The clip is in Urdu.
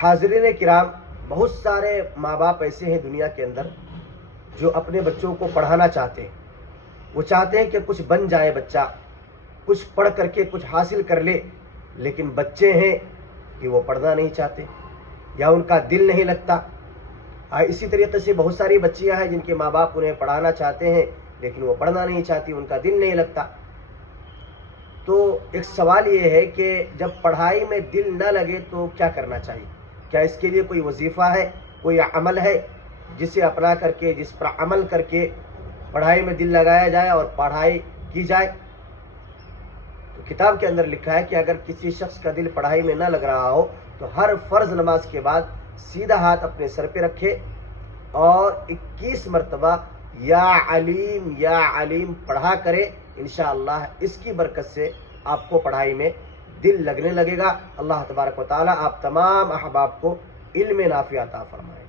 حاضرین کرام، بہت سارے ماں باپ ایسے ہیں دنیا کے اندر جو اپنے بچوں کو پڑھانا چاہتے ہیں. وہ چاہتے ہیں کہ کچھ بن جائے بچہ، کچھ پڑھ کر کے کچھ حاصل کر لے، لیکن بچے ہیں کہ وہ پڑھنا نہیں چاہتے یا ان کا دل نہیں لگتا. اسی طریقے سے بہت ساری بچیاں ہیں جن کے ماں باپ انہیں پڑھانا چاہتے ہیں لیکن وہ پڑھنا نہیں چاہتی، ان کا دل نہیں لگتا. تو ایک سوال یہ ہے کہ جب پڑھائی میں دل نہ لگے تو کیا کرنا چاہیے؟ کیا اس کے لیے کوئی وظیفہ ہے، کوئی عمل ہے جسے اپنا کر کے، جس پر عمل کر کے پڑھائی میں دل لگایا جائے اور پڑھائی کی جائے؟ تو کتاب کے اندر لکھا ہے کہ اگر کسی شخص کا دل پڑھائی میں نہ لگ رہا ہو تو ہر فرض نماز کے بعد سیدھا ہاتھ اپنے سر پہ رکھے اور 21 مرتبہ یا علیم پڑھا کرے. انشاءاللہ اس کی برکت سے آپ کو پڑھائی میں دل لگنے لگے گا. اللہ تبارک و تعالی آپ تمام احباب کو علم نافع عطا فرمائے.